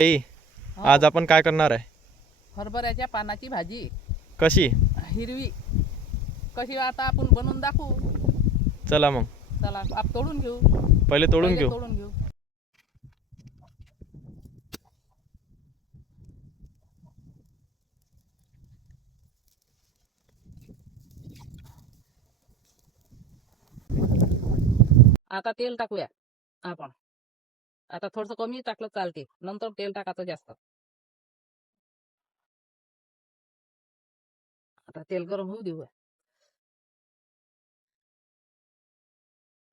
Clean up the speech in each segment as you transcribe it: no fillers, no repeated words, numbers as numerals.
आई, आज आपण काय करणार आहे? हरभऱ्याच्या पानाची भाजी कशी? हिरवी कशी आता आपण बनवून दाखवू. चला मग चला आप तोडून घेऊ. पहिले तोडून पहिले घेऊ. तोडून घेऊ. आता तेल टाकूया आपण. आता थोडस कमी टाकलं चालते, नंतर तेल टाकायचं जास्त. आता तेल गरम होऊ देऊ.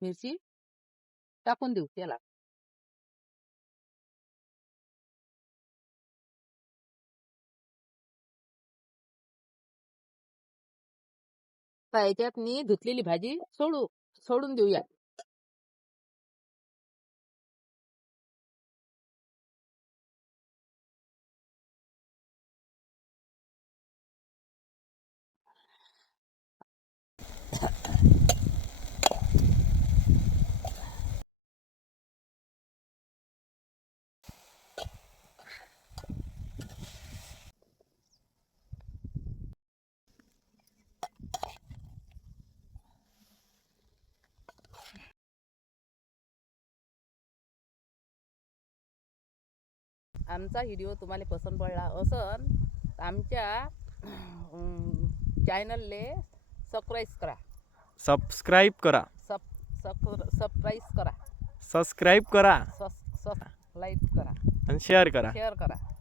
मिरची टाकून देऊ तेलात. याच्यात मी धुतलेली भाजी सोडून देऊया. आमचा व्हिडिओ तुम्हाला पसंत पडला असन आमच्या चॅनलले सबस्क्राईब करा. सबस्क्राईब करा. सबस्क्राईब करा. सबस्क्राईब करा लाईक करा आणि शेअर करा. शेअर करा.